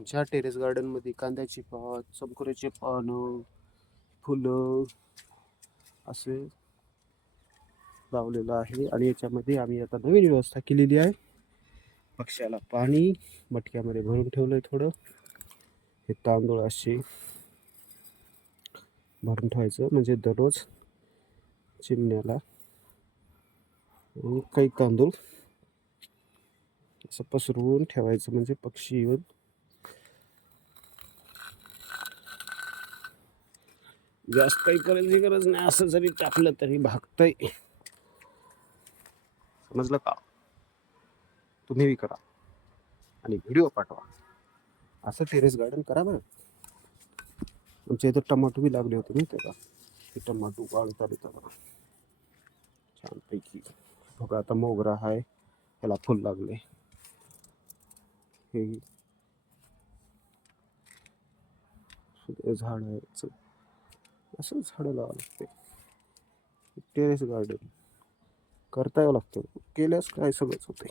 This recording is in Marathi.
आमच्या टेरेस गार्डन मध्ये कांद्याची पात, संत्र्याचे पानं, फुलं असे लावलेलं आहे. आणि याच्यामध्ये आम्ही आता नवीन व्यवस्था केलेली आहे. पक्ष्याला पाणी मटक्यामध्ये भरून ठेवलंय थोडं. हे तांदूळ असे भरून ठेवायचं म्हणजे दररोज चिमण्याला काही तांदूळ असं पसरवून ठेवायचं म्हणजे पक्षी येऊन जास्त काही करायची गरज नाही. असं जरी टाकलं तरी भागतंय. समजलं का? तुम्ही बी करा आणि व्हिडिओ पाठवा. असं टेरेस गार्डन करा बरं. आमच्या इथं टमाटो बी लागले होते माहिती का? हे टमाटो वाळत आले तर छानपैकी. बघा आता मोगरा आहे, ह्याला फुल लागले. हे झाड आहे, असं झाडं लावावं लागते. टेरेस गार्डन करता यावं लागतं, केल्यास काय सगळंच होते.